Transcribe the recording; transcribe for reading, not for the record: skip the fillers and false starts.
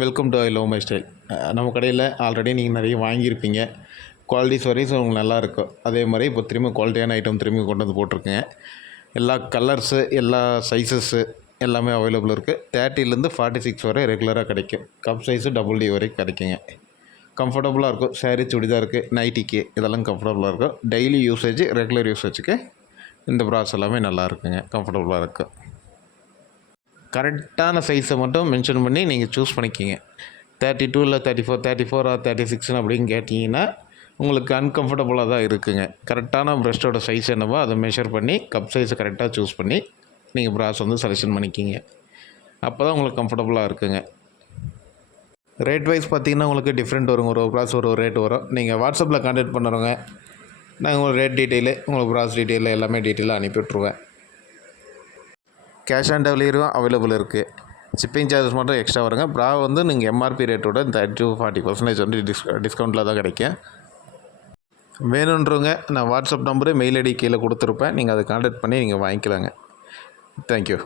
Welcome to I love my style. நம்ம கடையில் already நீங்கள் நிறைய வாங்கியிருப்பீங்க. குவாலிட்டிஸ் வரைஸ் உங்களுக்கு நல்லாயிருக்கும். அதே மாதிரி இப்போ திரும்ப குவாலிட்டியான ஐட்டம் திரும்பி கொண்டு வந்து போட்டிருக்கேங்க. எல்லா கலர்ஸு, எல்லா சைஸஸ்ஸு எல்லாமே அவைலபிள் இருக்குது. 30லேருந்து 46 வரை ரெகுலராக கிடைக்கும். கப் சைஸு டபுள் டி வரைக்கும் கிடைக்குங்க. கம்ஃபர்டபுளாக இருக்கும். சாரீ, சுடிதாருக்கு, நைட்டிக்கு இதெல்லாம் கம்ஃபர்டபுளாக இருக்கும். டெய்லி யூசேஜ், ரெகுலர் யூசேஜுக்கு இந்த ப்ராஸ் எல்லாமே நல்லா இருக்குங்க. கம்ஃபர்டபுளாக இருக்கும். கரெக்டான சைஸை மட்டும் மென்ஷன் பண்ணி நீங்கள் சூஸ் பண்ணிக்கிங்க. 32 இல்லை 34, 34 ஆர் 36 அப்படின்னு கேட்டிங்கன்னா உங்களுக்கு அன்கம்ஃபர்டபுளாக தான் இருக்குங்க. கரெக்டான ப்ரெஸ்ட்டோட சைஸ் என்னவோ அதை மெஷர் பண்ணி கப் சைஸை கரெக்டாக சூஸ் பண்ணி நீங்கள் ப்ராஸ் வந்து செலெக்ஷன் பண்ணிக்கிங்க. அப்போ தான் உங்களுக்கு கம்ஃபர்டபுளாக இருக்குங்க. ரேட் வைஸ் பார்த்திங்கன்னா உங்களுக்கு டிஃப்ரெண்ட் வரும். ஒரு ப்ராஸ் ஒரு ரேட் வரும். நீங்கள் வாட்ஸ்அப்பில் கான்டாக்ட் பண்ணுறவங்க நாங்கள் உங்களுக்கு ரேட் டீட்டெயிலு, உங்களுக்கு ப்ராஸ் டீட்டெயில் எல்லாமே டீட்டெயிலாக அனுப்பிவிட்ருவேன். கேஷ் ஆன் டெலிவரியும் அவைலபிள் இருக்குது. ஷிப்பிங் சார்ஜஸ் மட்டும் எக்ஸ்ட்ரா வருங்க. ப்ரா வந்து நீங்கள் எம்ஆர்பி ரேட்டோட 30-40% வந்து டிஸ்கவுண்ட்டில் தான் கிடைக்கும். வேணுன்றவங்க நான் வாட்ஸ்அப் நம்பரு, மெயில் ஐடி கீழே கொடுத்துருப்பேன். நீங்கள் அதை கான்டாக்ட் பண்ணி நீங்கள் வாங்கிக்கலாங்க. தேங்க்யூ.